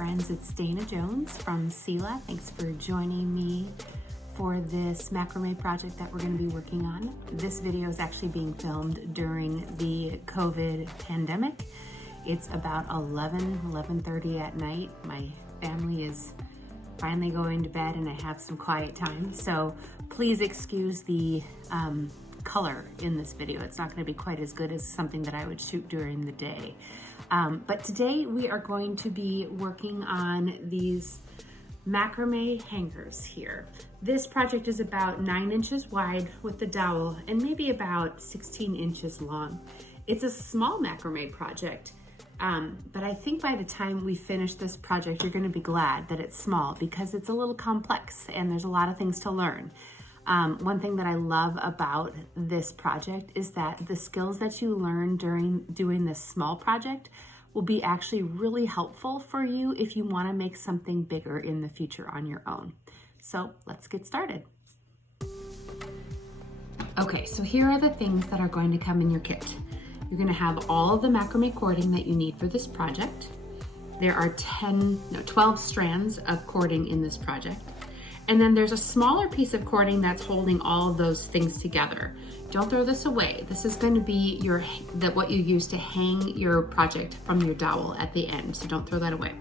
friends, it's Dana Jones from Sela. Thanks for joining me for this macrame project that we're going to be working on. This video is actually being filmed during the COVID pandemic. It's about 11:30 at night. My family is finally going to bed and I have some quiet time. So please excuse the color in this video. It's not going to be quite as good as something that I would shoot during the day. But today we are going to be working on these macrame hangers here. This project is about 9 inches wide with the dowel and maybe about 16 inches long. It's a small macrame project, but I think by the time we finish this project, you're going to be glad that it's small because it's a little complex and there's a lot of things to learn. One thing that I love about this project is that the skills that you learn during doing this small project will be actually really helpful for you if you want to make something bigger in the future on your own. So let's get started. Okay, so here are the things that are going to come in your kit. You're going to have all of the macrame cording that you need for this project. There are 12 strands of cording in this project. And then there's a smaller piece of cording that's holding all of those things together. Don't throw this away. This is going to be what you use to hang your project from your dowel at the end, so don't throw that away.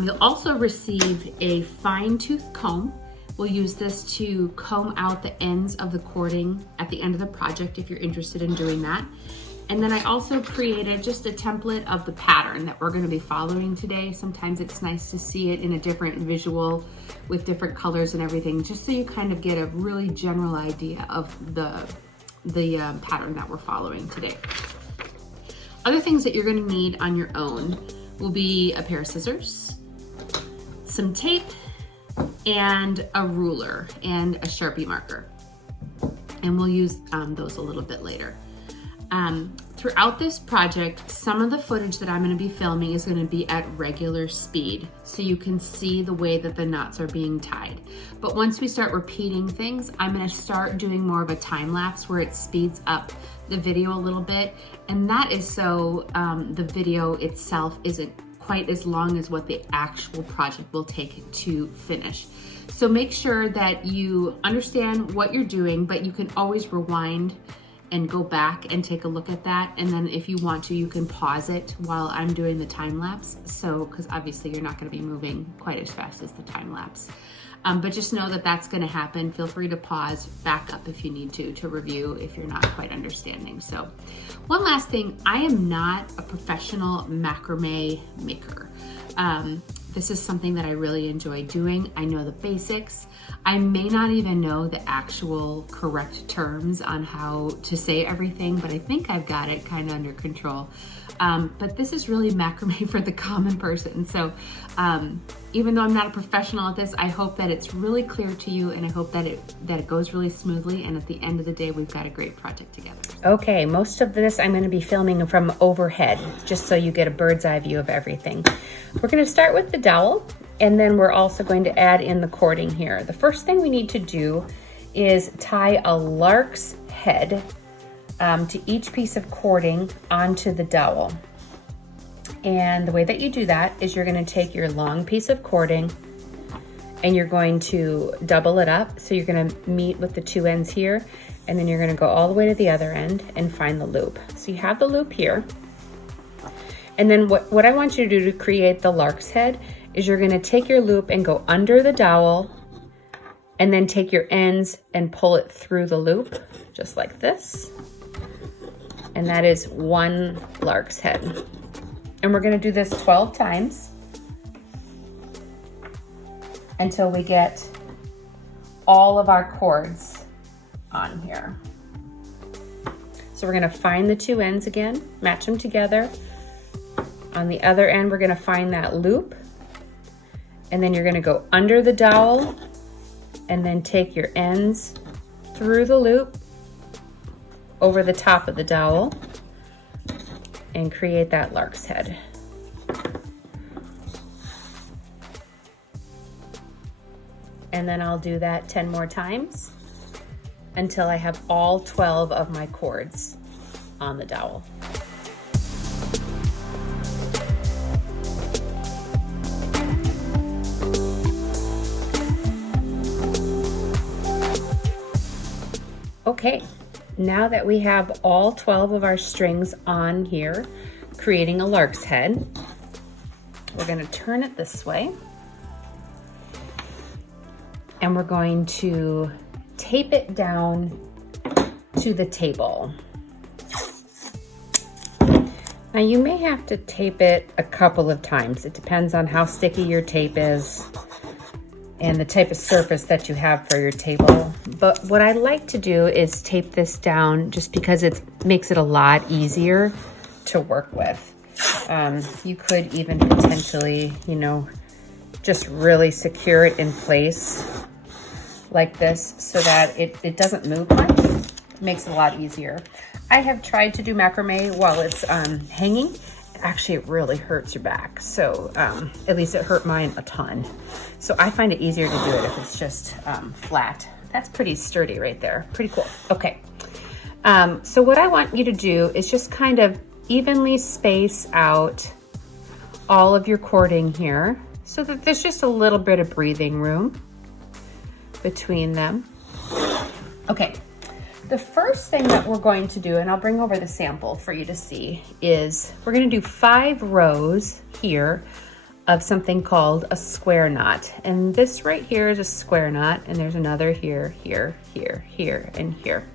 You'll also receive a fine-tooth comb. We'll use this to comb out the ends of the cording at the end of the project if you're interested in doing that. And then I also created just a template of the pattern that we're going to be following today. Sometimes it's nice to see it in a different visual with different colors and everything, just so you kind of get a really general idea of the pattern that we're following today. Other things that you're going to need on your own will be a pair of scissors, some tape, and a ruler and a Sharpie marker. And we'll use those a little bit later. Throughout this project, some of the footage that I'm going to be filming is going to be at regular speed, so you can see the way that the knots are being tied. But once we start repeating things, I'm going to start doing more of a time lapse where it speeds up the video a little bit, and that is so the video itself isn't quite as long as what the actual project will take to finish. So make sure that you understand what you're doing, but you can always rewind and go back and take a look at that. And then if you want to, you can pause it while I'm doing the time lapse. So, because obviously you're not going to be moving quite as fast as the time lapse. But just know that that's going to happen. Feel free to pause, back up if you need to review if you're not quite understanding. So one last thing, I am not a professional macrame maker. This is something that I really enjoy doing. I know the basics. I may not even know the actual correct terms on how to say everything, but I think I've got it kind of under control. But this is really macrame for the common person. So even though I'm not a professional at this, I hope that it's really clear to you, and I hope that it goes really smoothly, and at the end of the day, we've got a great project together. Okay, most of this I'm going to be filming from overhead, just so you get a bird's eye view of everything. We're going to start with the dowel, and then we're also going to add in the cording here. The first thing we need to do is tie a lark's head to each piece of cording onto the dowel. And the way that you do that is you're going to take your long piece of cording and you're going to double it up. So you're going to meet with the two ends here, and then you're going to go all the way to the other end and find the loop. So you have the loop here. And then what I want you to do to create the lark's head is you're going to take your loop and go under the dowel, and then take your ends and pull it through the loop, just like this. And that is one lark's head. And we're going to do this 12 times until we get all of our cords on here. So we're going to find the two ends again, match them together. On the other end, we're going to find that loop, and then you're going to go under the dowel and then take your ends through the loop over the top of the dowel and create that lark's head. And then I'll do that 10 more times until I have all 12 of my cords on the dowel. Okay, now that we have all 12 of our strings on here, creating a lark's head, we're going to turn it this way. And we're going to tape it down to the table. Now you may have to tape it a couple of times. It depends on how sticky your tape is and the type of surface that you have for your table. But what I like to do is tape this down just because it makes it a lot easier to work with. You could even potentially, just really secure it in place like this so that it doesn't move much. It makes it a lot easier. I have tried to do macrame while it's hanging. Actually, it really hurts your back. So at least it hurt mine a ton. So I find it easier to do it if it's just flat. That's pretty sturdy right there. Pretty cool. Okay. So what I want you to do is just kind of evenly space out all of your cording here so that there's just a little bit of breathing room between them. Okay, the first thing that we're going to do, and I'll bring over the sample for you to see, is we're going to do 5 rows here of something called a square knot. And this right here is a square knot, and there's another here, here, here, here, and here.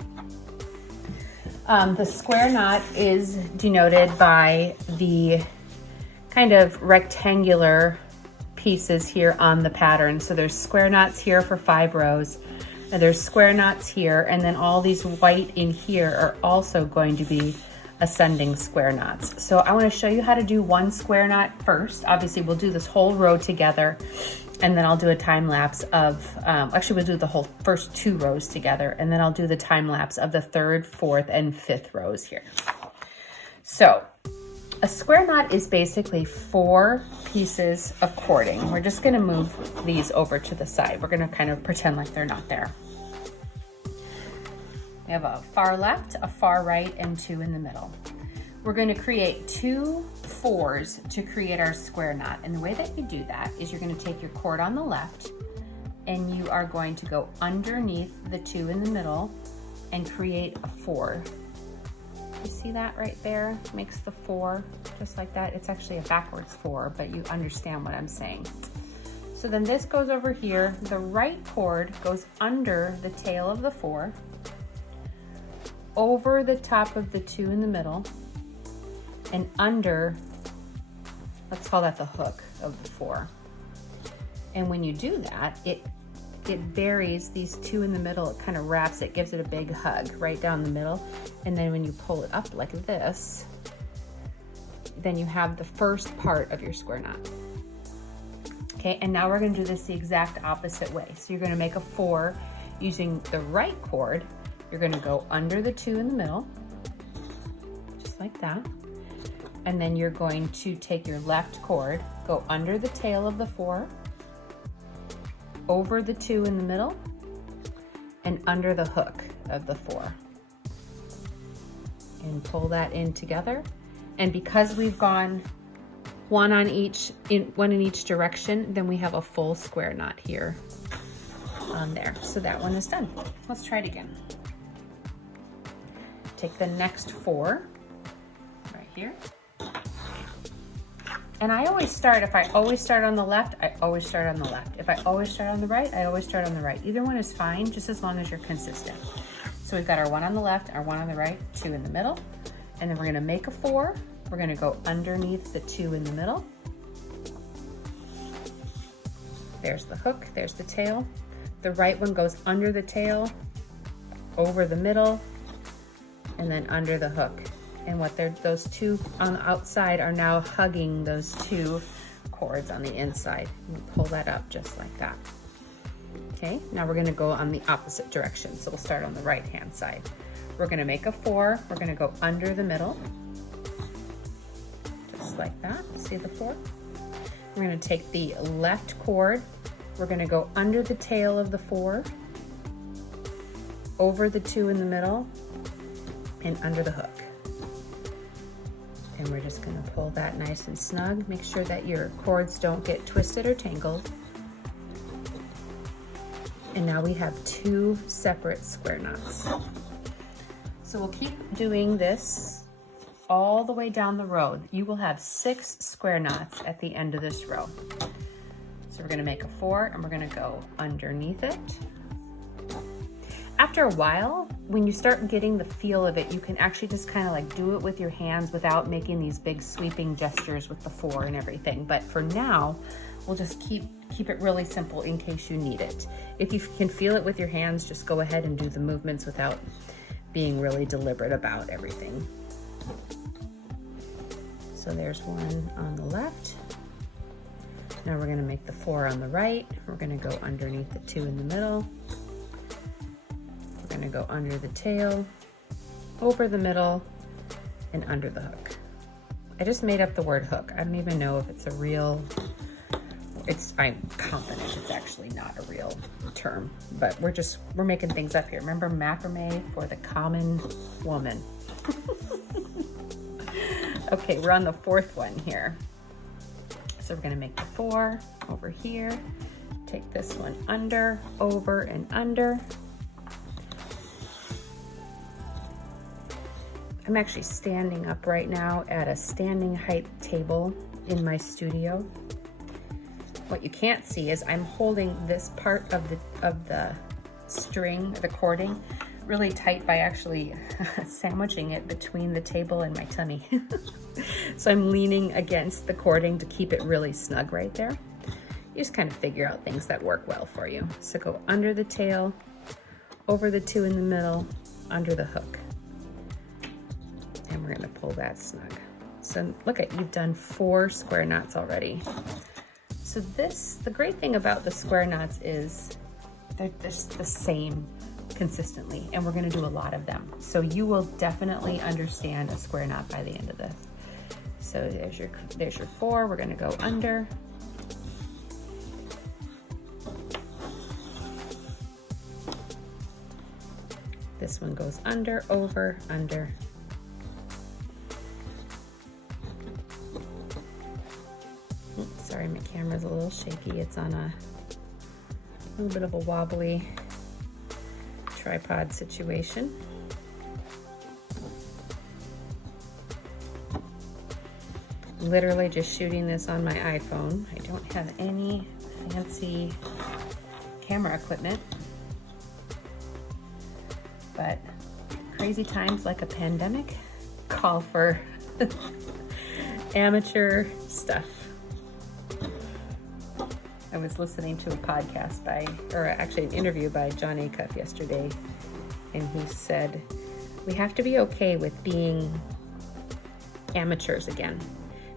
The square knot is denoted by the kind of rectangular pieces here on the pattern. So there's square knots here for 5 rows, and there's square knots here, and then all these white in here are also going to be ascending square knots. So I want to show you how to do one square knot first. Obviously we'll do this whole row together, and then I'll do a time lapse of, actually we'll do the whole first 2 rows together, and then I'll do the time lapse of the 3rd, 4th, and 5th rows here. So a square knot is basically 4 pieces of cording. We're just going to move these over to the side. We're going to kind of pretend like they're not there. We have a far left, a far right, and 2 in the middle. We're going to create 2 4s to create our square knot. And the way that you do that is you're going to take your cord on the left and you are going to go underneath the 2 in the middle and create a 4. You see that right there? Makes the 4 just like that. It's actually a backwards 4, but you understand what I'm saying. So then this goes over here. The right cord goes under the tail of the 4, over the top of the 2 in the middle, and under, let's call that the hook of the 4. And when you do that, it buries these 2 in the middle. It kind of wraps it, gives it a big hug right down the middle. And then when you pull it up like this, then you have the first part of your square knot. Okay, and now we're going to do this the exact opposite way. So you're going to make a 4 using the right cord. You're going to go under the 2 in the middle, just like that. And then you're going to take your left cord, go under the tail of the 4, over the 2 in the middle, and under the hook of the 4. And pull that in together. And because we've gone one in each direction, then we have a full square knot here on there. So that one is done. Let's try it again. Take the next 4 right here. And I always start, if I always start on the left, I always start on the left. If I always start on the right, I always start on the right. Either one is fine, just as long as you're consistent. So we've got our 1 on the left, our 1 on the right, 2 in the middle. And then we're gonna make a 4. We're gonna go underneath the 2 in the middle. There's the hook, there's the tail. The right one goes under the tail, over the middle, and then under the hook. And what those 2 on the outside are now hugging those 2 cords on the inside. And pull that up just like that. Okay, now we're gonna go on the opposite direction. So we'll start on the right hand side. We're gonna make a 4, we're gonna go under the middle, just like that. See the 4? We're gonna take the left cord, we're gonna go under the tail of the 4, over the 2 in the middle, and under the hook. And we're just gonna pull that nice and snug. Make sure that your cords don't get twisted or tangled. And now we have 2 separate square knots. So we'll keep doing this all the way down the row. You will have 6 square knots at the end of this row. So we're gonna make a 4 and we're gonna go underneath it. After a while, when you start getting the feel of it, you can actually just kind of like do it with your hands without making these big sweeping gestures with the 4 and everything. But for now, we'll just keep it really simple in case you need it. If you can feel it with your hands, just go ahead and do the movements without being really deliberate about everything. So there's one on the left. Now we're gonna make the 4 on the right. We're gonna go underneath the 2 in the middle. We're gonna go under the tail, over the middle, and under the hook. I just made up the word hook. I don't even know if it's a real, I'm confident it's actually not a real term, but we're making things up here. Remember macrame for the common woman. Okay, we're on the 4th one here. So we're gonna make the 4 over here, take this one under, over, and under. I'm actually standing up right now at a standing height table in my studio. What you can't see is I'm holding this part of the string, the cording, really tight by actually sandwiching it between the table and my tummy. So I'm leaning against the cording to keep it really snug right there. You just kind of figure out things that work well for you. So go under the tail, over the 2 in the middle, under the hook. And we're gonna pull that snug. So look at, you've done 4 square knots already. So the great thing about the square knots is they're just the same consistently, and we're gonna do a lot of them. So you will definitely understand a square knot by the end of this. So there's your 4, we're gonna go under. This one goes under, over, under. Oops, sorry, my camera's a little shaky. It's on a little bit of a wobbly tripod situation. Literally just shooting this on my iPhone. I don't have any fancy camera equipment, but crazy times like a pandemic call for amateur stuff. I was listening to a podcast or actually an interview by John Acuff yesterday, and he said, we have to be okay with being amateurs again,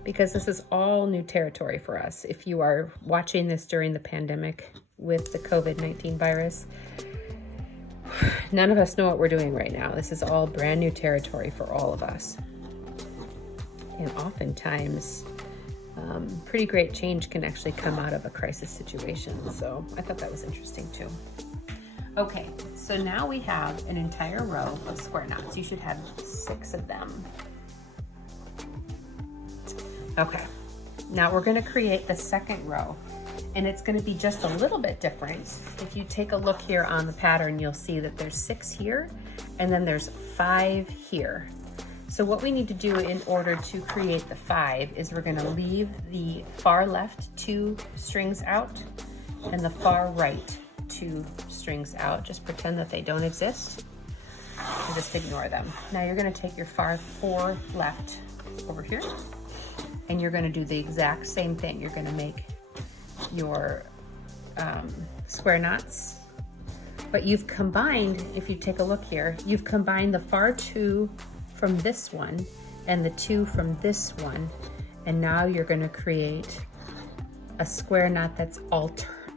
because this is all new territory for us. If you are watching this during the pandemic with the COVID-19 virus, none of us know what we're doing right now. This is all brand new territory for all of us. And oftentimes, pretty great change can actually come out of a crisis situation. So I thought that was interesting too. Okay, so now we have an entire row of square knots. You should have 6 of them. Okay, now we're gonna create the 2nd row, and it's gonna be just a little bit different. If you take a look here on the pattern, you'll see that there's 6 here, and then there's 5 here. So what we need to do in order to create the 5 is we're gonna leave the far left 2 strings out and the far right 2 strings out. Just pretend that they don't exist and just ignore them. Now you're gonna take your far 4 left over here, and you're gonna do the exact same thing. You're gonna make your square knots, but you've combined, if you take a look here, you've combined the far 2 from this one and the 2 from this one, and now you're going to create a square knot that's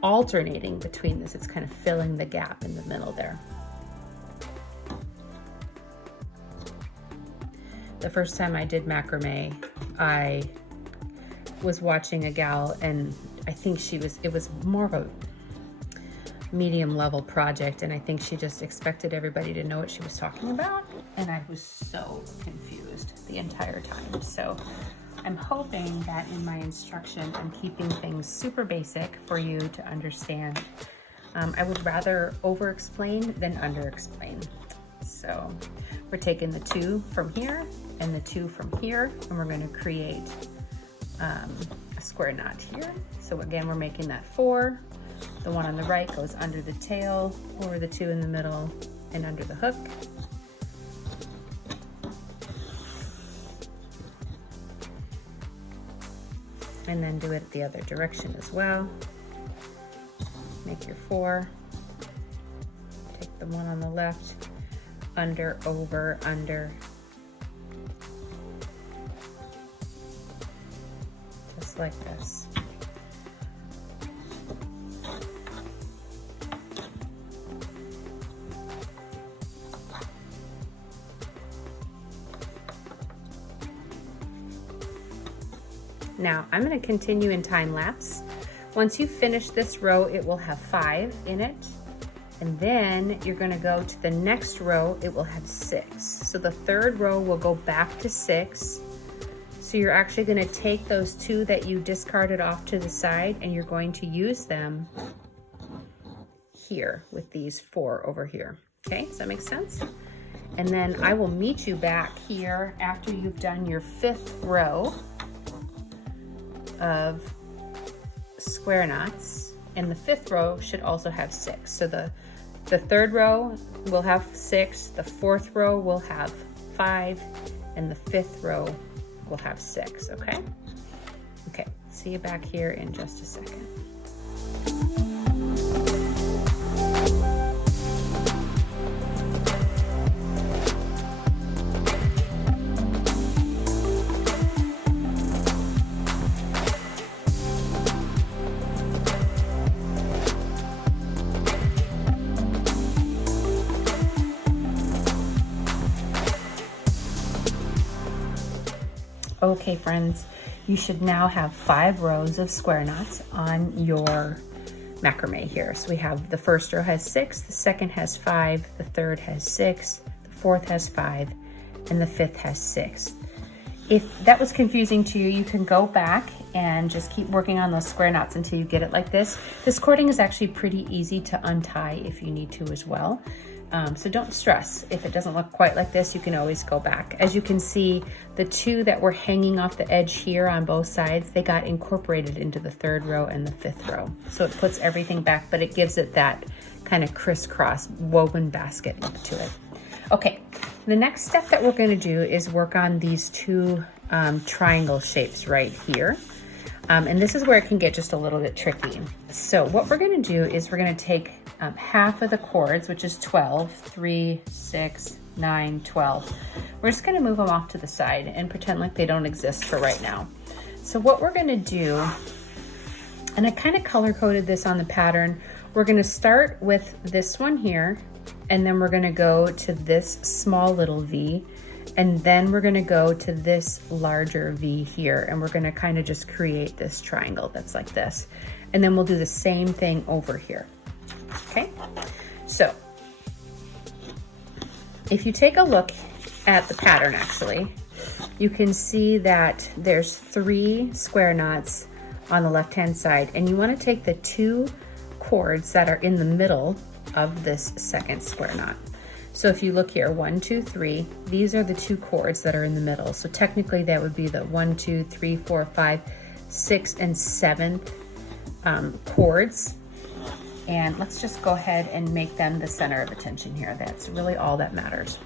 alternating between this. It's kind of filling the gap in the middle there. The first time I did macrame, I was watching a gal, and I think it was more of a medium level project, and I think she just expected everybody to know what she was talking about, and I was so confused the entire time. So I'm hoping that in my instruction I'm keeping things super basic for you to understand. I would rather over explain than under explain. So we're taking the 2 from here and the 2 from here, and we're going to create a square knot here. So again, we're making that 4. The one on the right goes under the tail, or the 2 in the middle, and under the hook. And then do it the other direction as well. Make your 4. Take the one on the left, under, over, under. Just like this. Now I'm going to continue in time lapse. Once you finish this row, it will have 5 in it. And then you're going to go to the next row, it will have 6. So the third row will go back to 6. So you're actually going to take those 2 that you discarded off to the side, and you're going to use them here with these 4 over here. Okay, does that make sense? And then I will meet you back here after you've done your 5th row of square knots, and the 5th row should also have 6. So the 3rd row will have 6, the 4th row will have 5, and the 5th row will have 6, okay? Okay, see you back here in just a second. Okay friends, you should now have 5 rows of square knots on your macrame here. So we have the first row has 6, the second has 5, the third has 6, the fourth has 5, and the 5th has 6. If that was confusing to you, you can go back and just keep working on those square knots until you get it like this. This cording is actually pretty easy to untie if you need to as well. So don't stress. If it doesn't look quite like this, you can always go back. As you can see, the 2 that were hanging off the edge here on both sides, they got incorporated into the 3rd row and the 5th row. So it puts everything back, but it gives it that kind of crisscross woven basket look to it. Okay, the next step that we're going to do is work on these 2 triangle shapes right here. And this is where it can get just a little bit tricky. So what we're going to do is we're going to take half of the chords, which is 12, 3, 6, 9, 12. We're just going to move them off to the side and pretend like they don't exist for right now. So what we're going to do, and I kind of color coded this on the pattern, we're going to start with this one here, and then we're going to go to this small little V, and then we're going to go to this larger V here, and we're going to kind of just create this triangle that's like this. And then we'll do the same thing over here. Okay, so if you take a look at the pattern, actually, you can see that there's 3 square knots on the left-hand side, and you want to take the 2 cords that are in the middle of this second square knot. So if you look here, 1, 2, 3, these are the 2 cords that are in the middle. So technically that would be the 1, 2, 3, 4, 5, 6, and 7th chords. And let's just go ahead and make them the center of attention here. That's really all that matters.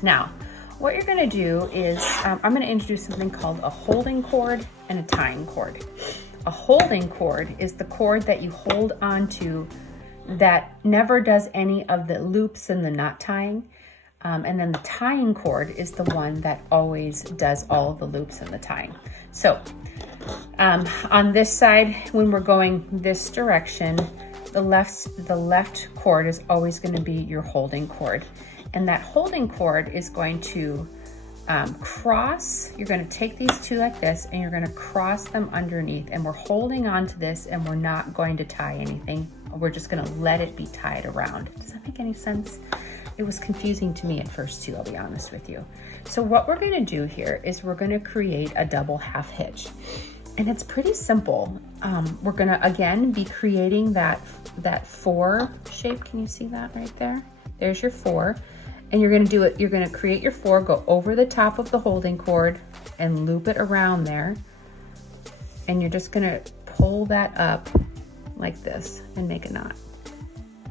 Now, what you're gonna do is, I'm gonna introduce something called a holding cord and a tying cord. A holding cord is the cord that you hold onto that never does any of the loops and the knot tying. And then the tying cord is the one that always does all of the loops and the tying. So on this side, when we're going this direction, the left cord is always going to be your holding cord. And that holding cord is going to cross. You're going to take these 2 like this, and you're going to cross them underneath, and we're holding on to this, and we're not going to tie anything. We're just going to let it be tied around. Does that make any sense? It was confusing to me at first too, I'll be honest with you. So what we're going to do here is we're going to create a double half hitch, and it's pretty simple. We're going to again be creating that 4 shape. Can you see that right there? There's your 4. And you're gonna do it, you're gonna create your 4, go over the top of the holding cord and loop it around there. And you're just gonna pull that up like this and make a knot,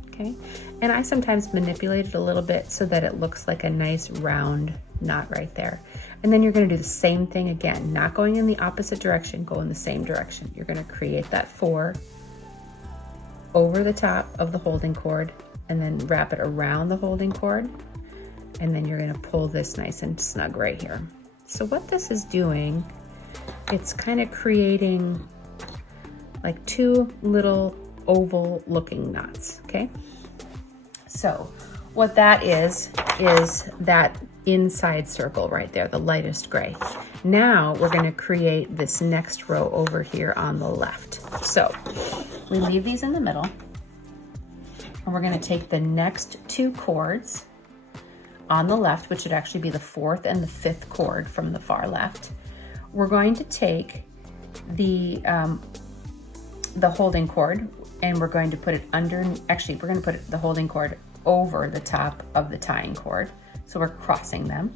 okay? And I sometimes manipulate it a little bit so that it looks like a nice round knot right there. And then you're gonna do the same thing again, not going in the opposite direction, go in the same direction. You're gonna create that 4 over the top of the holding cord and then wrap it around the holding cord. And then you're gonna pull this nice and snug right here. So what this is doing, it's kind of creating like 2 little oval looking knots, okay? So what that is that inside circle right there, the lightest gray. Now we're gonna create this next row over here on the left. So we leave these in the middle and we're gonna take the next 2 cords on the left, which would actually be the 4th and the 5th cord from the far left. We're going to take the holding cord and we're going to put it under, actually we're going to put the holding cord over the top of the tying cord. So we're crossing them.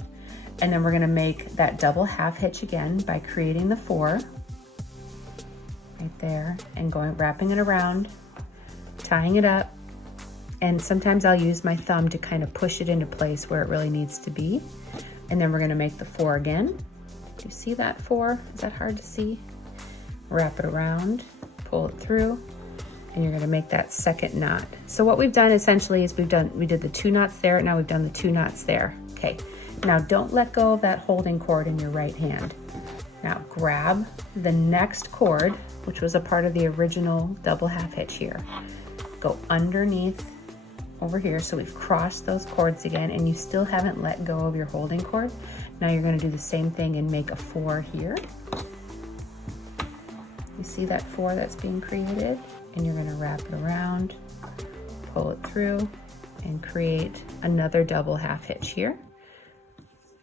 And then we're going to make that double half hitch again by creating the 4 right there and wrapping it around, tying it up. And sometimes I'll use my thumb to kind of push it into place where it really needs to be. And then we're going to make the 4 again. Do you see that 4? Is that hard to see? Wrap it around, pull it through, and you're going to make that second knot. So what we've done essentially is we did the 2 knots there, now we've done the 2 knots there. Okay, now don't let go of that holding cord in your right hand. Now grab the next cord, which was a part of the original double half hitch here. Go underneath over here, so we've crossed those cords again and you still haven't let go of your holding cord. Now you're going to do the same thing and make a 4 here. You see that 4 that's being created? And you're going to wrap it around, pull it through, and create another double half hitch here.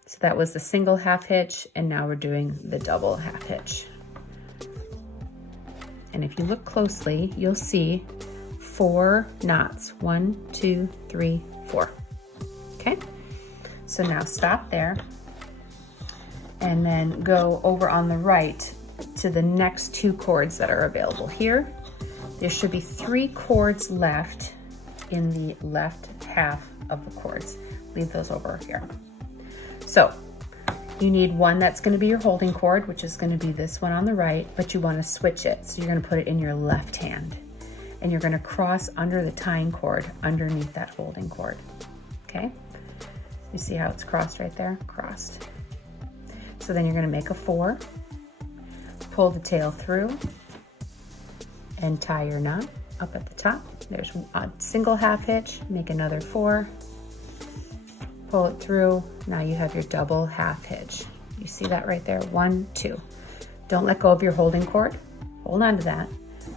So that was the single half hitch, and now we're doing the double half hitch. And if you look closely, you'll see 4 knots. 1, 2, 3, 4. Okay? So now stop there and then go over on the right to the next 2 cords that are available here. There should be 3 cords left in the left half of the cords. Leave those over here. So you need one that's going to be your holding cord, which is going to be this one on the right, but you want to switch it. So you're going to put it in your left hand and you're going to cross under the tying cord underneath that holding cord. Okay? You see how it's crossed right there? Crossed. So then you're going to make a 4, pull the tail through, and tie your knot up at the top. There's a single half hitch, make another 4, pull it through. Now you have your double half hitch. You see that right there? 1, 2. Don't let go of your holding cord. Hold on to that.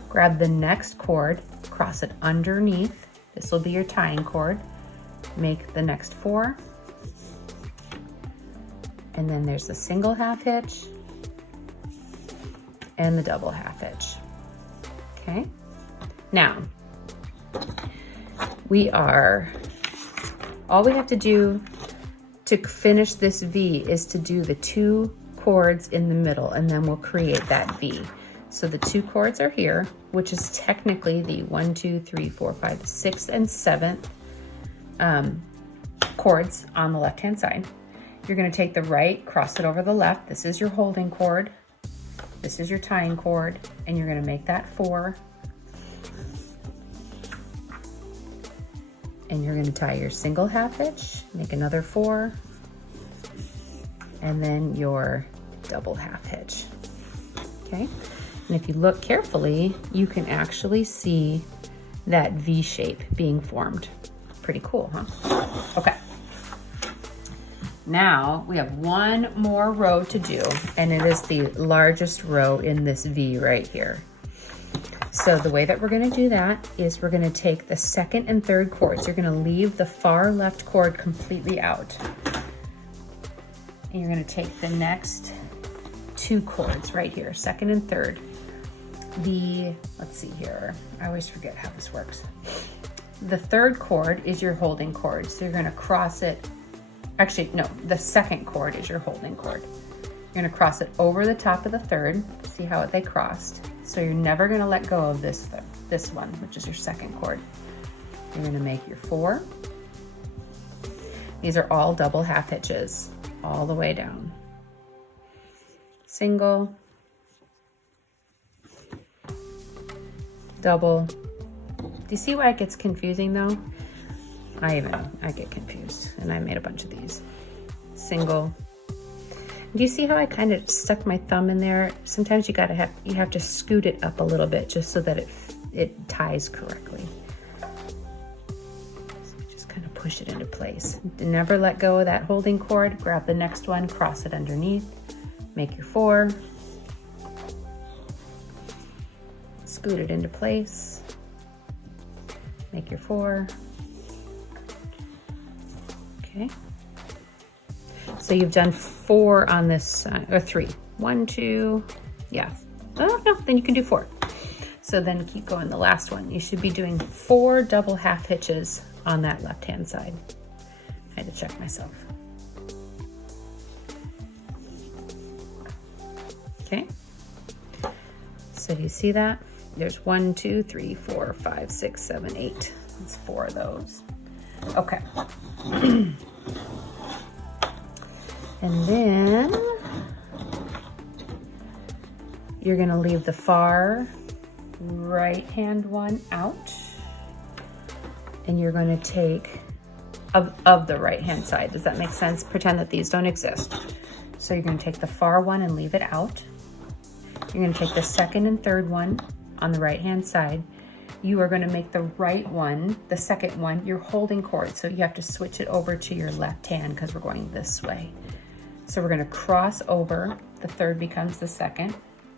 Grab the next cord, cross it underneath. This will be your tying cord. Make the next 4. And then there's the single half hitch and the double half hitch. Okay. Now, all we have to do to finish this V is to do the 2 cords in the middle, and then we'll create that V. So the 2 cords are here, which is technically the 1, 2, 3, 4, 5, 6, and 7th cords on the left-hand side. You're going to take the right, cross it over the left. This is your holding cord. This is your tying cord, and you're going to make that 4. And you're going to tie your single half hitch, make another 4, and then your double half hitch. Okay? And if you look carefully, you can actually see that V shape being formed. Pretty cool, huh? Okay. Now we have one more row to do, and it is the largest row in this V right here. So the way that we're going to do that is we're going to take the 2nd and 3rd cords. You're going to leave the far left cord completely out. And you're going to take the next 2 cords right here, 2nd and 3rd. Let's see here, I always forget how this works. The 3rd cord is your holding cord. So you're going to cross it actually, no, the second cord is your holding cord. You're gonna cross it over the top of the third. See how they crossed? So you're never gonna let go of this one, which is your second cord. You're gonna make your 4. These are all double half hitches all the way down. Single, double. Do you see why it gets confusing though? I get confused, and I made a bunch of these. Single. Do you see how I kind of stuck my thumb in there? Sometimes you have to scoot it up a little bit just so that it ties correctly. So just kind of push it into place. Never let go of that holding cord. Grab the next one, cross it underneath, make your 4. Scoot it into place, make your 4. Okay. So you've done 4 on this side, or 3. 1, 2, yeah. Oh no, then you can do 4. So then keep going, the last one. You should be doing 4 double half hitches on that left-hand side. I had to check myself. Okay. So do you see that? There's 1, 2, 3, 4, 5, 6, 7, 8. That's 4 of those. Okay. And then you're gonna leave the far right-hand one out, and you're gonna take of the right-hand side. Does that make sense? Pretend that these don't exist. So you're gonna take the far one and leave it out. You're gonna take the second and third one on the right-hand side. You are gonna make the right one, the second one, your holding cord. So you have to switch it over to your left hand because we're going this way. So we're gonna cross over, the third becomes the second.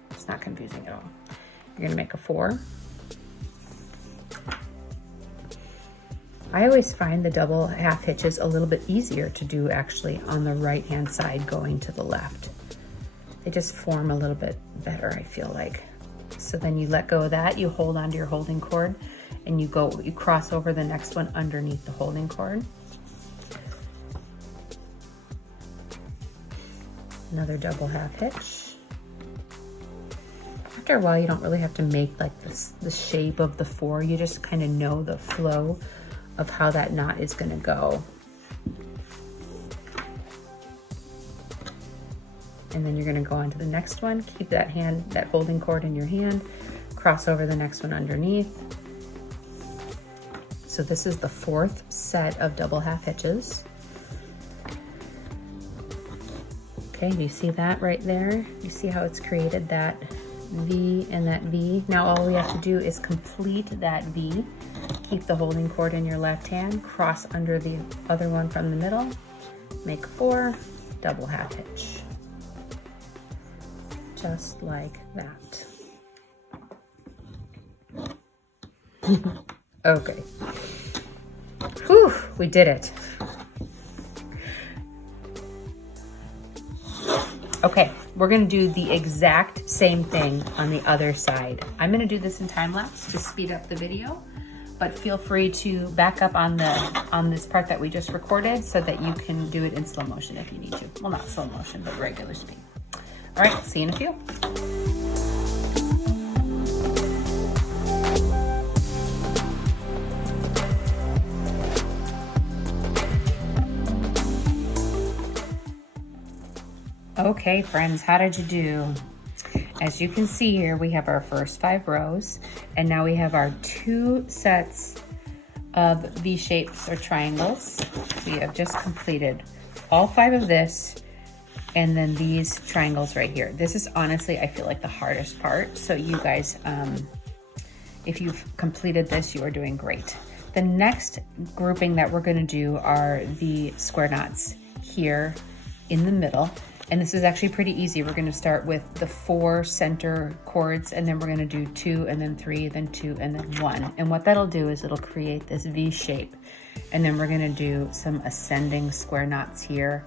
It's not confusing at all. You're gonna make a 4. I always find the double half hitches a little bit easier to do actually on the right-hand side going to the left. They just form a little bit better, I feel like. So then you let go of that, you hold onto your holding cord, and you cross over the next one underneath the holding cord. Another double half hitch. After a while, you don't really have to make like the shape of the 4. You just kind of know the flow of how that knot is gonna go. And then you're gonna go on to the next one. Keep that holding cord in your hand, cross over the next one underneath. So this is the 4th set of double half hitches. Okay, do you see that right there? You see how it's created that V and that V? Now all we have to do is complete that V. Keep the holding cord in your left hand, cross under the other one from the middle, make 4, double half hitch. Just like that. Okay. Whew, we did it. Okay, we're gonna do the exact same thing on the other side. I'm gonna do this in time lapse to speed up the video, but feel free to back up on this part that we just recorded so that you can do it in slow motion if you need to. Well, not slow motion, but regular speed. All right, see you in a few. Okay, friends, how did you do? As you can see here, we have our first 5 rows, and now we have our 2 sets of V-shapes or triangles. We have just completed all 5 of this, and then these triangles right here. This is honestly, I feel like the hardest part. So you guys, if you've completed this, you are doing great. The next grouping that we're gonna do are the square knots here in the middle. And this is actually pretty easy. We're gonna start with the 4 center cords, and then we're gonna do 2, and then 3, then 2, and then 1. And what that'll do is it'll create this V shape. And then we're gonna do some ascending square knots here,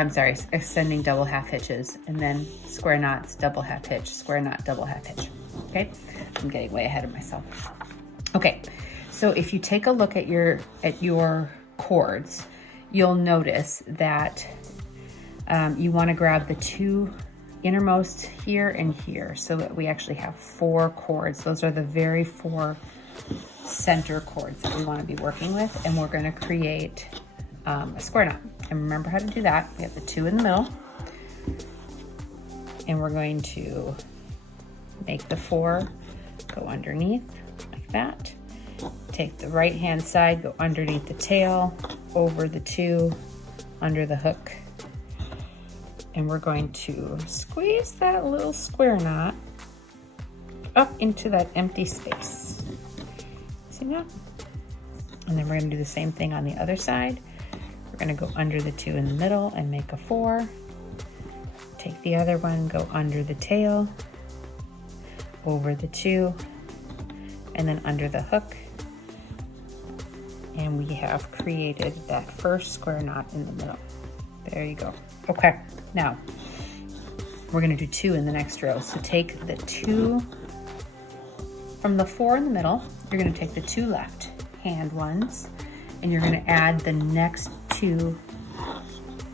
ascending double half hitches, and then square knots, double half hitch, square knot, double half hitch, okay? I'm getting way ahead of myself. Okay, so if you take a look at your cords, you'll notice that you want to grab the two innermost here and here so that we actually have 4 cords. Those are the very 4 center cords that we want to be working with, and we're going to create a square knot. And remember how to do that. We have the 2 in the middle, and we're going to make the 4 go underneath like that. Take the right hand side, go underneath the tail, over the 2, under the hook, and we're going to squeeze that little square knot up into that empty space. See that? And then we're going to do the same thing on the other side. We're going to go under the 2 in the middle and make a 4. Take the other one, go under the tail, over the 2, and then under the hook. And we have created that first square knot in the middle. There you go. Okay, now we're going to do 2 in the next row. So take the 2 from the 4 in the middle. You're going to take the 2 left hand ones, and you're going to add the next 2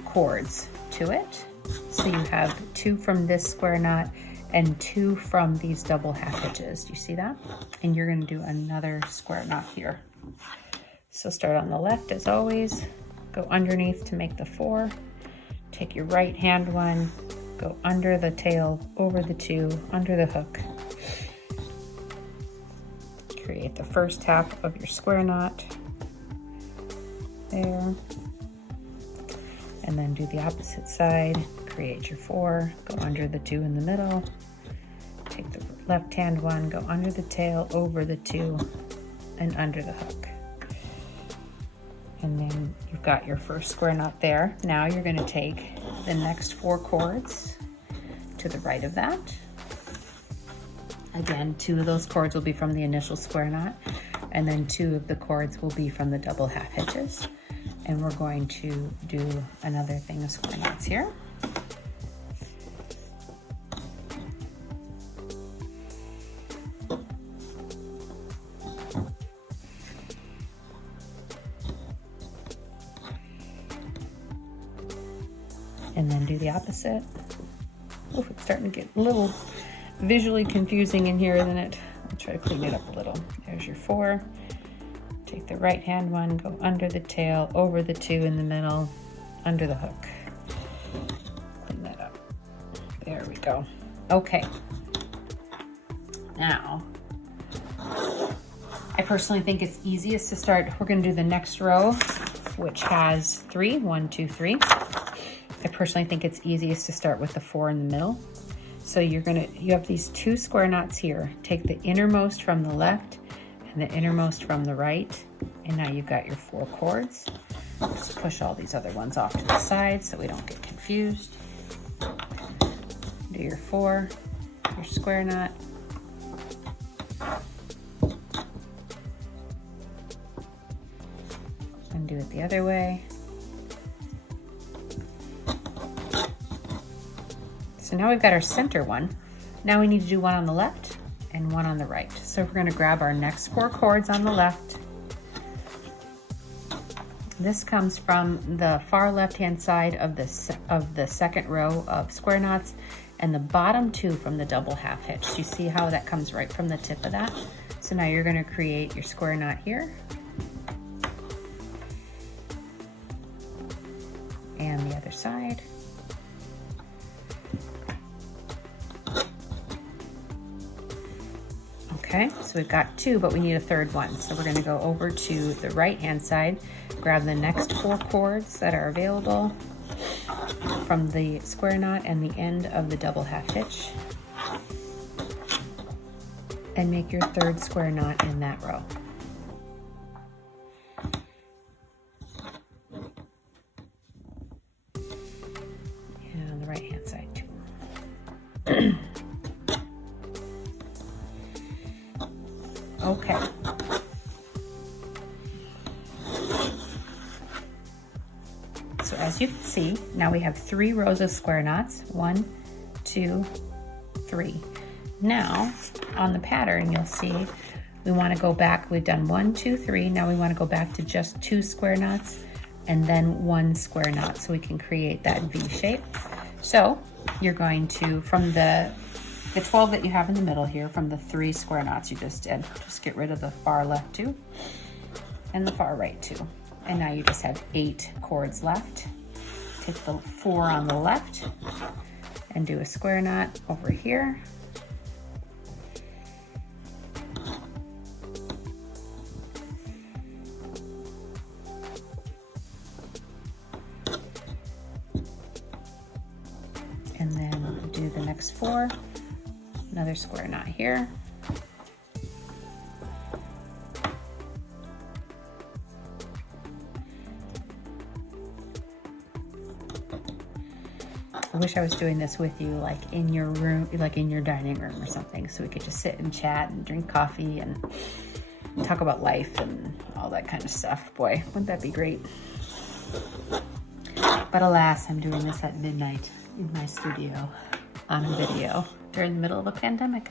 cords to it. So you have 2 from this square knot and 2 from these double half hitches. Do you see that? And you're going to do another square knot here. So start on the left as always, go underneath to make the 4, take your right hand one, go under the tail, over the 2, under the hook, create the first half of your square knot there, and then do the opposite side, create your 4, go under the 2 in the middle, take the left hand one, go under the tail, over the 2, and under the hook. And then you've got your first square knot there. Now you're going to take the next 4 cords to the right of that. Again, 2 of those cords will be from the initial square knot, and then 2 of the cords will be from the double half hitches. And we're going to do another thing of square knots here. And then do the opposite. Oh, it's starting to get a little visually confusing in here, isn't it? I'll try to clean it up a little. There's your 4. Take the right hand one, go under the tail, over the 2 in the middle, under the hook. Clean that up. There we go. Okay. Now, I personally think it's easiest to start. We're going to do the next row, which has 3. 1, 2, 3. I personally think it's easiest to start with the 4 in the middle. So you have these 2 square knots here. Take the innermost from the left and the innermost from the right, and now you've got your 4 cords. Just push all these other ones off to the side so we don't get confused. Do your 4, your square knot, and do it the other way. So now we've got our center one. Now we need to do one on the left and one on the right. So we're going to grab our next 4 cords on the left. This comes from the far left-hand side of the second row of square knots, and the bottom 2 from the double half hitch. You see how that comes right from the tip of that? So now you're going to create your square knot here, and the other side. Okay, so we've got 2, but we need a third one. So we're going to go over to the right-hand side, grab the next 4 cords that are available from the square knot and the end of the double half hitch, and make your third square knot in that row. And on the right-hand side too. Okay. So as you can see, now we have 3 rows of square knots. 1, 2, 3. Now, on the pattern, you'll see we want to go back. We've done 1, 2, 3. Now we want to go back to just 2 square knots and then 1 square knot so we can create that V shape. So you're going to, from the 12 that you have in the middle here, from the 3 square knots you just did, just get rid of the far left 2 and the far right 2. And now you just have 8 cords left. Take the 4 on the left and do a square knot over here. And then do the next 4, another square knot here. I wish I was doing this with you, like in your room, like in your dining room or something, so we could just sit and chat and drink coffee and talk about life and all that kind of stuff. Boy, wouldn't that be great? But alas, I'm doing this at midnight in my studio on a video during the middle of a pandemic.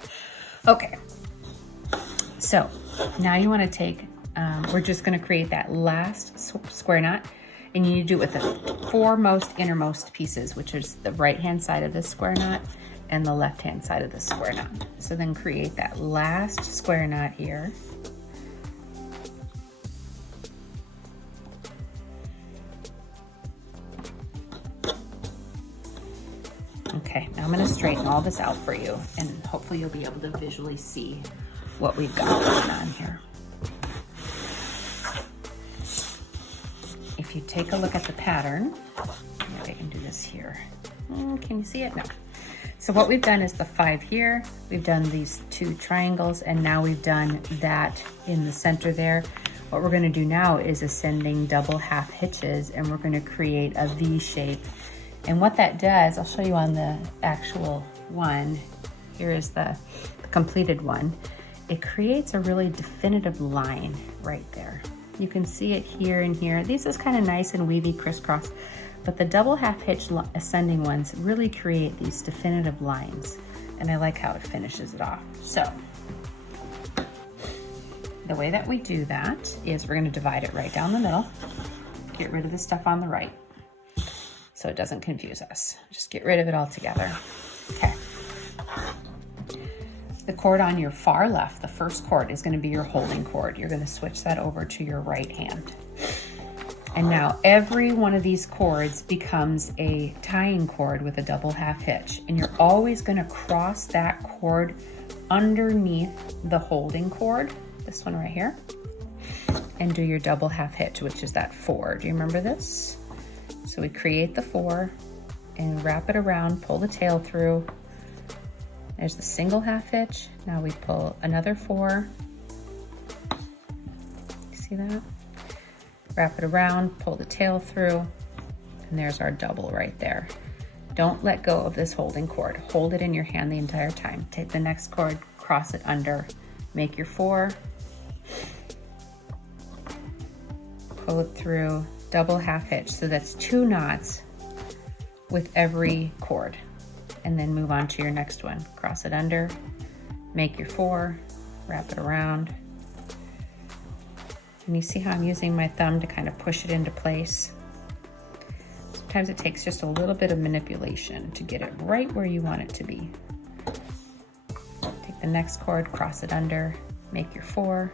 Okay, so now you want to take, we're just going to create that last square knot, and you need to do it with the 4 most innermost pieces, which is the right hand side of this square knot and the left hand side of the square knot. So then create that last square knot here. Okay, now I'm going to straighten all this out for you, and hopefully you'll be able to visually see what we've got going on here. If you take a look at the pattern, maybe I can do this here. Can you see it? No. So what we've done is the 5 here, we've done these 2 triangles, and now we've done that in the center there. What we're going to do now is ascending double half hitches, and we're going to create a V shape. And what that does, I'll show you on the actual one. Here is the completed one. It creates a really definitive line right there. You can see it here and here. These is kind of nice and weavy crisscross, but the double half hitch ascending ones really create these definitive lines. And I like how it finishes it off. So the way that we do that is we're going to divide it right down the middle. Get rid of the stuff on the right so it doesn't confuse us. Just get rid of it all together. Okay. The cord on your far left, the first cord, is going to be your holding cord. You're going to switch that over to your right hand. And now every one of these cords becomes a tying cord with a double half hitch. And you're always going to cross that cord underneath the holding cord, this one right here, and do your double half hitch, which is that 4. Do you remember this? So we create the 4 and wrap it around, pull the tail through. There's the single half hitch. Now we pull another 4. See that? Wrap it around, pull the tail through, and there's our double right there. Don't let go of this holding cord. Hold it in your hand the entire time. Take the next cord, cross it under, make your 4, pull it through, double half hitch. So that's 2 knots with every cord. And then move on to your next one. Cross it under, make your 4, wrap it around. And you see how I'm using my thumb to kind of push it into place? Sometimes it takes just a little bit of manipulation to get it right where you want it to be. Take the next cord, cross it under, make your 4,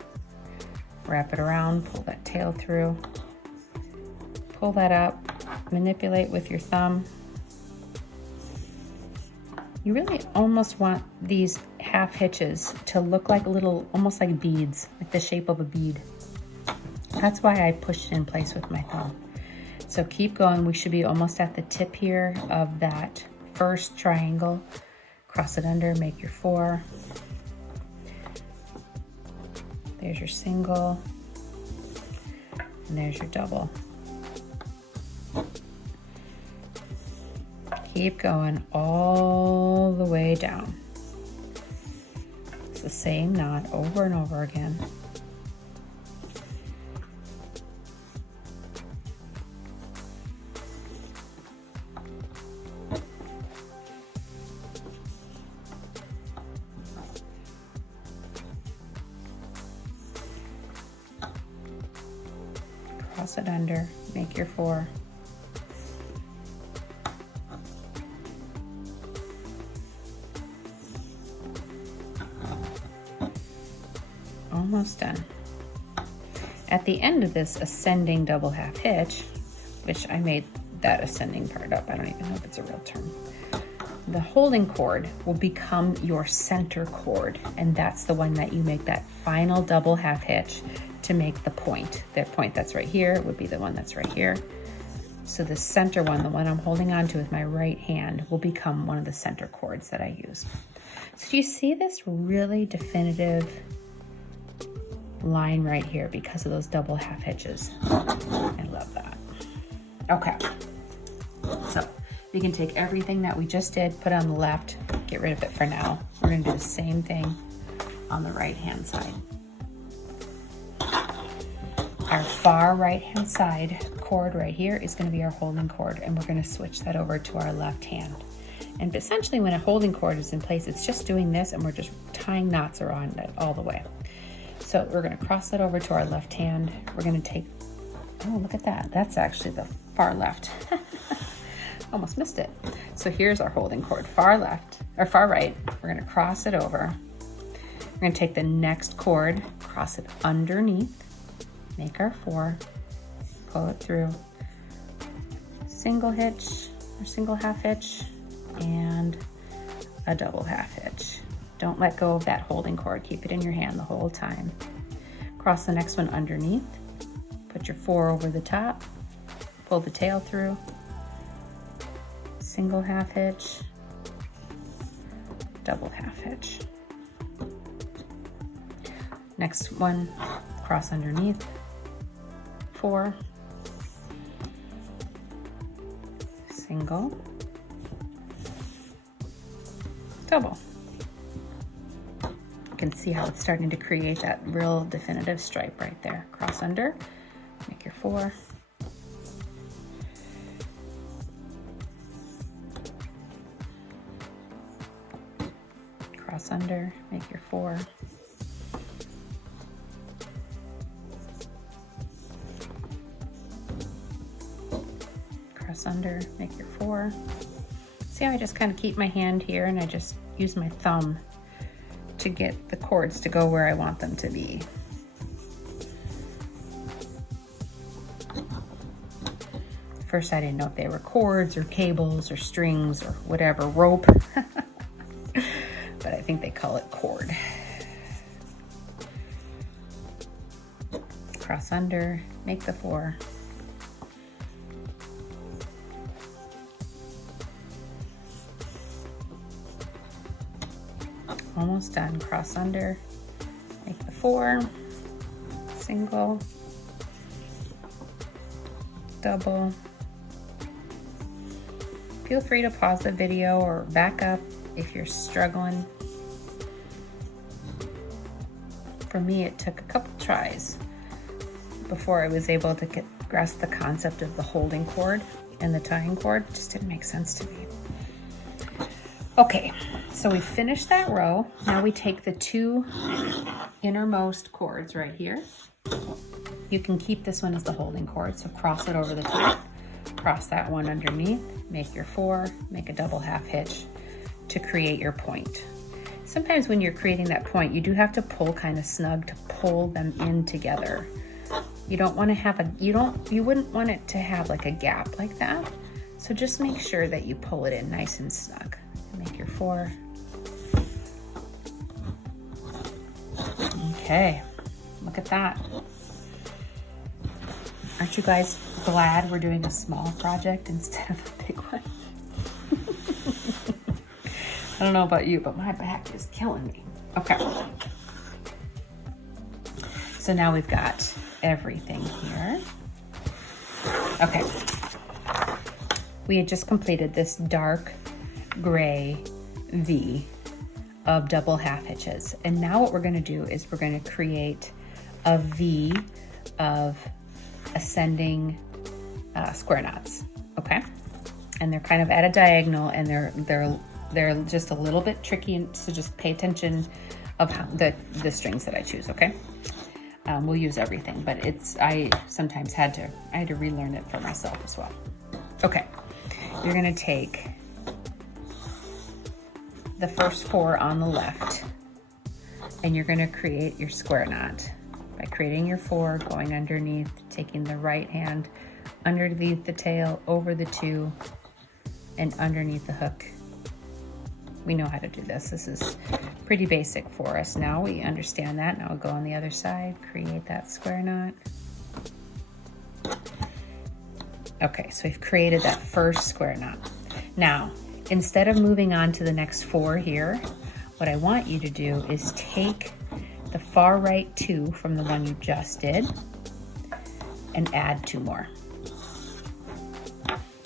wrap it around, pull that tail through, pull that up, manipulate with your thumb. You really almost want these half hitches to look like little, almost like beads, like the shape of a bead. That's why I pushed it in place with my thumb. So keep going. We should be almost at the tip here of that first triangle. Cross it under, make your 4. There's your single, and there's your double. Keep going all the way down. It's the same knot over and over again. Cross it under, make your 4. Almost done. At the end of this ascending double half hitch, which I made that ascending part up, I don't even know if it's a real term, the holding cord will become your center cord, and that's the one that you make that final double half hitch to make the point. That point that's right here would be the one that's right here. So the center one, the one I'm holding on to with my right hand, will become one of the center cords that I use. So do you see this really definitive line right here because of those double half hitches? I love that. Okay, so we can take everything that we just did, put it on the left, get rid of it for now. We're gonna do the same thing on the right hand side. Our far right hand side cord right here is gonna be our holding cord, and we're gonna switch that over to our left hand. And essentially when a holding cord is in place, it's just doing this and we're just tying knots around it all the way. So we're gonna cross that over to our left hand. We're gonna take, oh, look at that. That's actually the far left. Almost missed it. So here's our holding cord, far left, or far right. We're gonna cross it over. We're gonna take the next cord, cross it underneath, make our 4, pull it through, single hitch or single half hitch, and a double half hitch. Don't let go of that holding cord. Keep it in your hand the whole time. Cross the next one underneath, put your 4 over the top, pull the tail through, single half hitch, double half hitch. Next one, cross underneath, 4, single, double. You can see how it's starting to create that real definitive stripe right there. Cross under, make your 4. Cross under, make your 4. Cross under, make your 4. See how I just kind of keep my hand here and I just use my thumb to get the cords to go where I want them to be. First I didn't know if they were cords or cables or strings or whatever, rope. But I think they call it cord. Cross under, make the 4. Almost done. Cross under, make the 4, single, double. Feel free to pause the video or back up if you're struggling. For me, it took a couple tries before I was able to grasp the concept of the holding cord and the tying cord. It just didn't make sense to me. Okay, so we finished that row. Now we take the 2 innermost cords right here. You can keep this one as the holding cord, so cross it over the top, cross that one underneath, make your 4, make a double half hitch to create your point. Sometimes when you're creating that point, you do have to pull kind of snug to pull them in together. You don't want to have you wouldn't want it to have like a gap like that. So just make sure that you pull it in nice and snug. Make your 4. Okay, look at that. Aren't you guys glad we're doing a small project instead of a big one? I don't know about you, but my back is killing me. Okay. So now we've got everything here. Okay. We had just completed this dark gray V of double half hitches. And now what we're gonna do is we're gonna create a V of ascending square knots, okay? And they're kind of at a diagonal and they're just a little bit tricky, so just pay attention of how the strings that I choose, okay? we'll use everything, but I sometimes had to relearn it for myself as well. Okay, you're gonna take the first 4 on the left, and you're gonna create your square knot by creating your 4, going underneath, taking the right hand underneath the tail, over the 2, and underneath the hook. We know how to do this. This is pretty basic for us. Now we understand that. Now we'll go on the other side, create that square knot. Okay, so we've created that first square knot. Now, instead of moving on to the next 4 here, what I want you to do is take the far right 2 from the one you just did and add 2 more.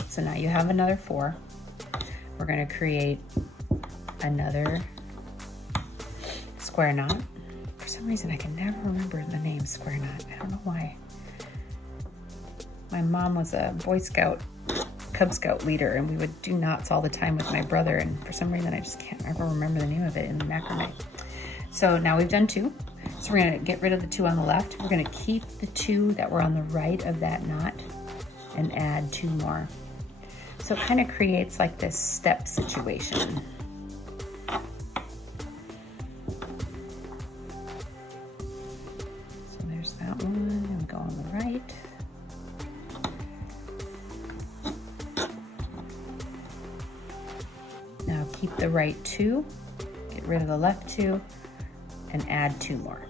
So now you have another 4. We're going to create another square knot. For some reason, I can never remember the name square knot. I don't know why. My mom was a Boy Scout, Cub Scout leader, and we would do knots all the time with my brother, and for some reason I just can't ever remember the name of it in macrame. So now we've done 2. So we're gonna get rid of the 2 on the left. We're gonna keep the 2 that were on the right of that knot and add 2 more. So it kind of creates like this step situation. So there's that one, and go on the right. Now keep the right 2, get rid of the left 2, and add 2 more.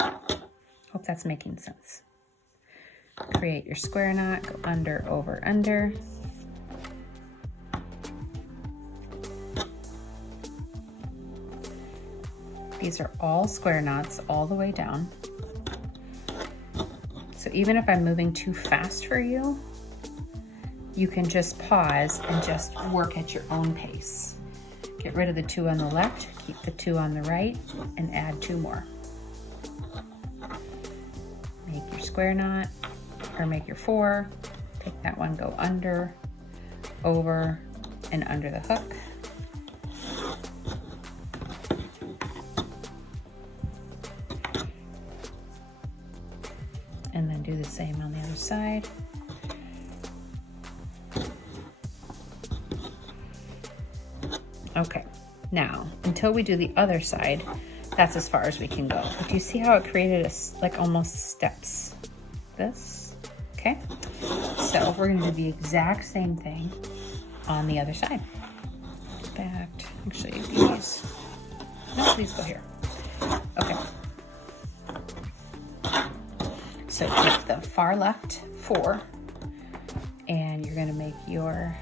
Hope that's making sense. Create your square knot, go under, over, under. These are all square knots all the way down. So even if I'm moving too fast for you, you can just pause and just work at your own pace. Get rid of the 2 on the left, keep the 2 on the right, and add 2 more. Make your square knot, or make your 4. Take that one, go under, over, and under the hook. And then do the same on the other side. Okay, now, until we do the other side, that's as far as we can go. But do you see how it created like almost steps? This, okay? So we're gonna do the exact same thing on the other side. In fact, actually these go here. Okay. So take the far left 4, and you're gonna make your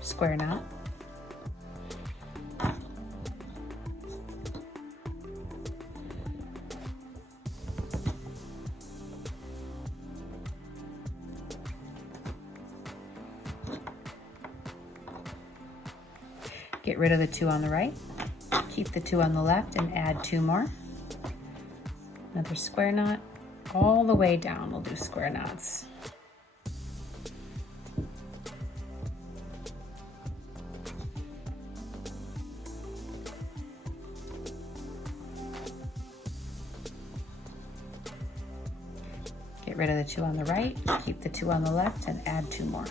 square knot. Get rid of the 2 on the right, keep the 2 on the left, and add 2 more. Another square knot. All the way down, we'll do square knots. Get rid of the 2 on the right, keep the 2 on the left, and add 2 more.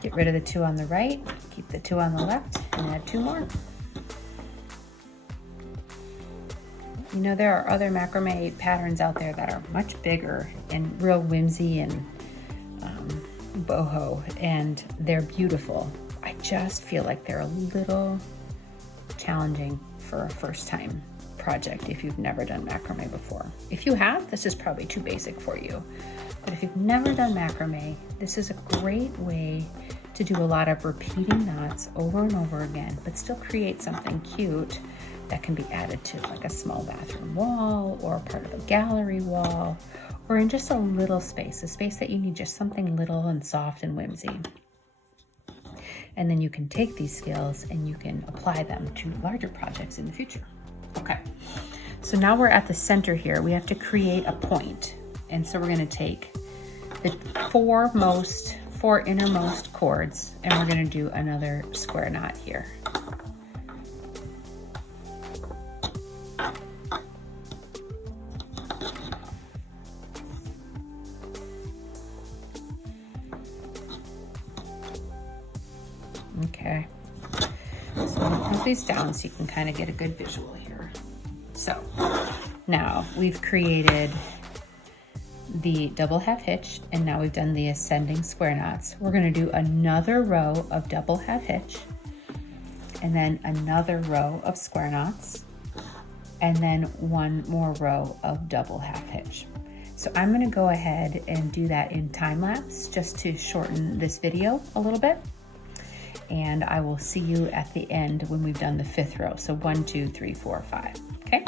Get rid of the 2 on the right, keep the 2 on the left, and add 2 more. You know, there are other macrame patterns out there that are much bigger and real whimsy and boho, and they're beautiful. I just feel like they're a little challenging for a first-time project if you've never done macrame before. If you have, this is probably too basic for you. But if you've never done macrame, this is a great way to do a lot of repeating knots over and over again, but still create something cute that can be added to like a small bathroom wall or part of a gallery wall, or in just a little space, a space that you need just something little and soft and whimsy. And then you can take these skills and you can apply them to larger projects in the future. Okay, So now we're at the center here. We have to create a point. And so we're gonna take the four innermost cords, and we're gonna do another square knot here. Okay, so I'm gonna put these down so you can kind of get a good visual here. So now we've created the double half hitch, and now we've done the ascending square knots. We're going to do another row of double half hitch, and then another row of square knots, and then one more row of double half hitch. So I'm going to go ahead and do that in time lapse just to shorten this video a little bit, and I will see you at the end when we've done the 5th row. So 1, 2, 3, 4, 5. Okay.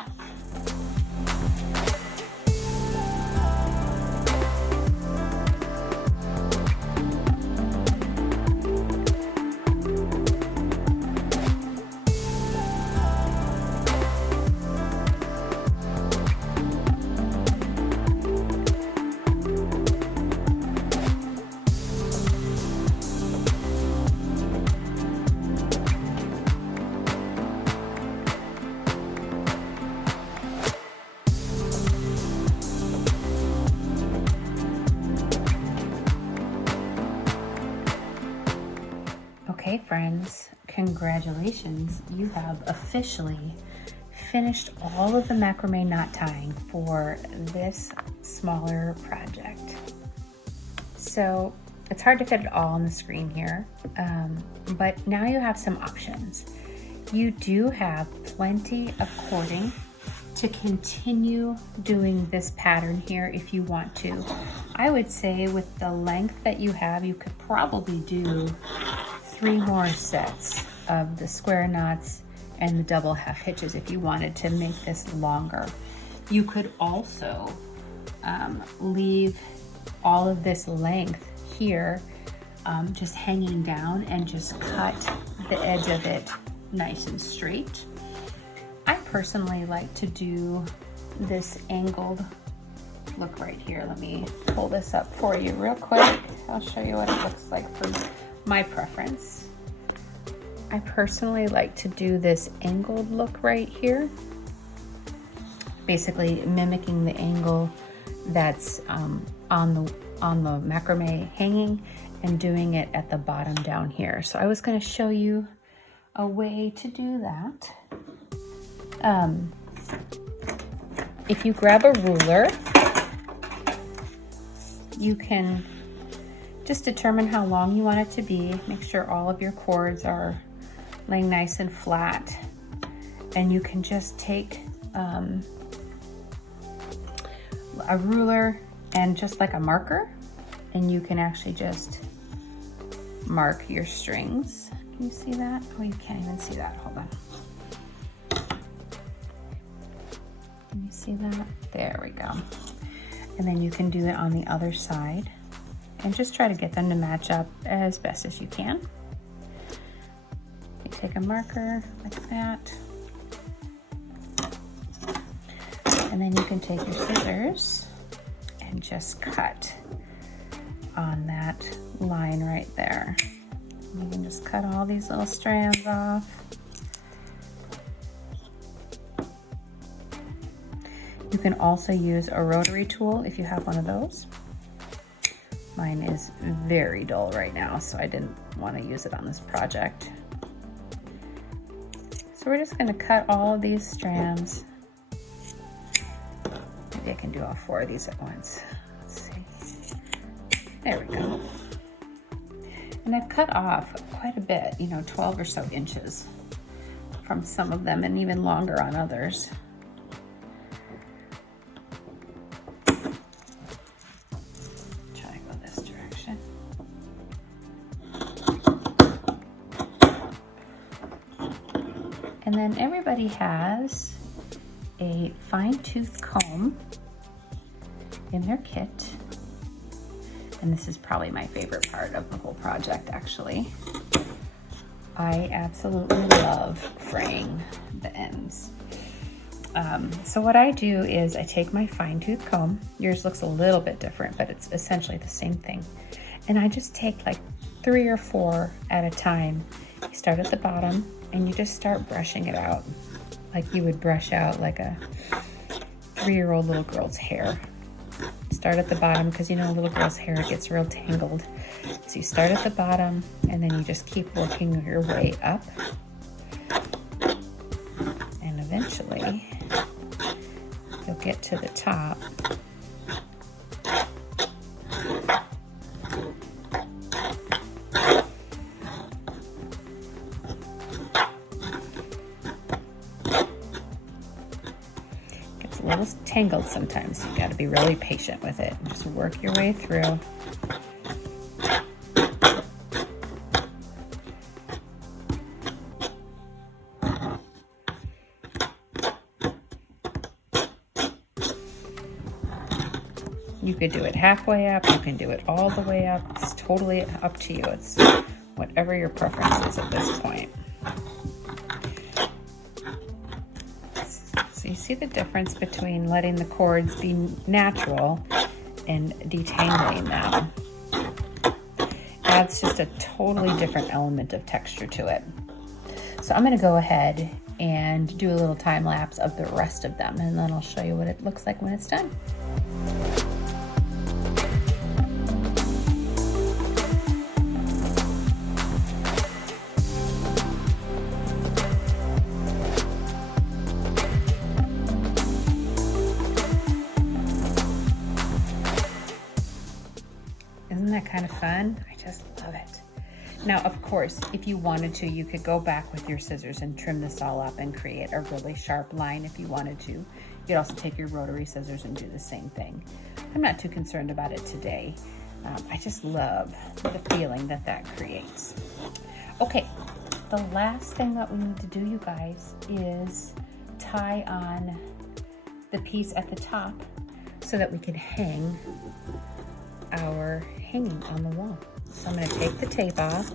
Okay, friends, congratulations. You have officially finished all of the macrame knot tying for this smaller project. So it's hard to fit it all on the screen here, but now you have some options. You do have plenty of cording to continue doing this pattern here if you want to. I would say with the length that you have, you could probably do 3 more sets of the square knots and the double half hitches if you wanted to make this longer. You could also leave all of this length here just hanging down and just cut the edge of it nice and straight. I personally like to do this angled look right here. Let me pull this up for you real quick. I'll show you what it looks like for my preference. I personally like to do this angled look right here, basically mimicking the angle that's on the macrame hanging and doing it at the bottom down here. So I was going to show you a way to do that. If you grab a ruler, you can just determine how long you want it to be. Make sure all of your cords are laying nice and flat. And you can just take a ruler and just like a marker, and you can actually just mark your strings. Can you see that? Oh, you can't even see that. Hold on. Can you see that? There we go. And then you can do it on the other side. And just try to get them to match up as best as you can. You take a marker like that. And then you can take your scissors and just cut on that line right there. You can just cut all these little strands off. You can also use a rotary tool if you have one of those. Mine is very dull right now, so I didn't want to use it on this project. So we're just going to cut all of these strands. Maybe I can do all 4 of these at once. Let's see. There we go. And I've cut off quite a bit, 12 or so inches from some of them, and even longer on others. And then everybody has a fine-tooth comb in their kit. And this is probably my favorite part of the whole project, actually. I absolutely love fraying the ends. So what I do is I take my fine tooth comb. Yours looks a little bit different, but it's essentially the same thing. And I just take like 3 or 4 at a time. You start at the bottom and you just start brushing it out like you would brush out like a 3-year-old little girl's hair. Start at the bottom because you know a little girl's hair gets real tangled. So you start at the bottom and then you just keep working your way up. And eventually you'll get to the top. Gets a little tangled sometimes, so you got to be really patient with it. Just work your way through. You could do it halfway up, you can do it all the way up. It's totally up to you. It's whatever your preference is at this point. So you see the difference between letting the cords be natural and detangling them. Adds just a totally different element of texture to it. So I'm gonna go ahead and do a little time lapse of the rest of them, and then I'll show you what it looks like when it's done. Isn't that kind of fun? I just love it. Now, of course, if you wanted to, you could go back with your scissors and trim this all up and create a really sharp line if you wanted to. You could also take your rotary scissors and do the same thing. I'm not too concerned about it today. I just love the feeling that that creates. Okay, the last thing that we need to do, you guys, is tie on the piece at the top so that we can hang our hanging on the wall. So I'm going to take the tape off.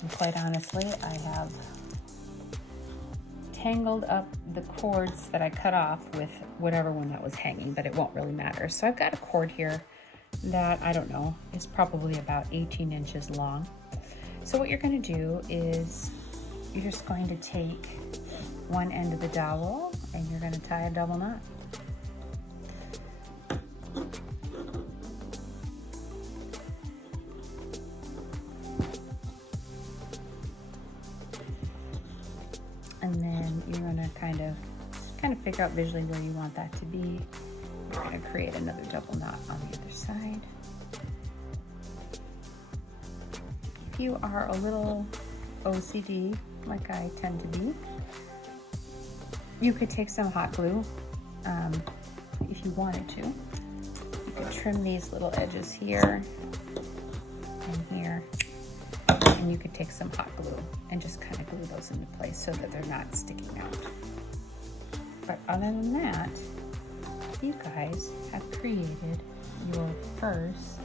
And quite honestly, I have tangled up the cords that I cut off with whatever one that was hanging, but it won't really matter. So I've got a cord here that, I don't know, is probably about 18 inches long. So what you're going to do is you're just going to take one end of the dowel and you're going to tie a double knot. And then you're going to kind of figure out visually where you want that to be. We're going to create another double knot on the other side. If you are a little OCD, like I tend to be, you could take some hot glue if you wanted to. You could trim these little edges here and here, and you could take some hot glue and just kind of glue those into place so that they're not sticking out. But other than that, you guys have created your first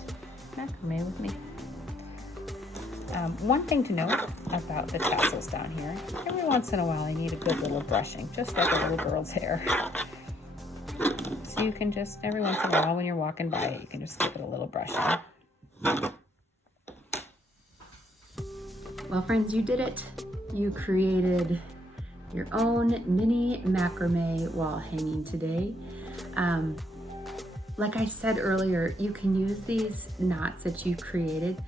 macrame with me. One thing to note about the tassels down here, every once in a while you need a good little brushing, just like a little girl's hair. So you can just, every once in a while when you're walking by it, you can just give it a little brushing. Well, friends, you did it. You created your own mini macrame wall hanging today. Like I said earlier, you can use these knots that you created,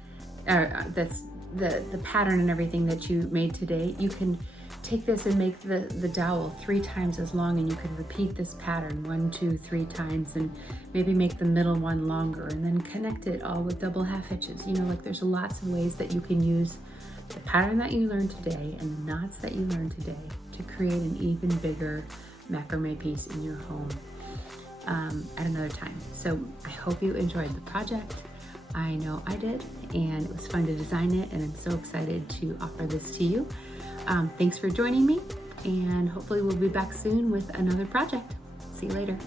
that's the pattern and everything that you made today. You can take this and make the dowel 3 times as long, and you can repeat this pattern 1, 2, 3 times, and maybe make the middle one longer, and then connect it all with double half hitches. You know, like there's lots of ways that you can use the pattern that you learned today and the knots that you learned today to create an even bigger macrame piece in your home at another time. So I hope you enjoyed the project. I know I did, and it was fun to design it, and I'm so excited to offer this to you. Thanks for joining me, and hopefully we'll be back soon with another project. See you later.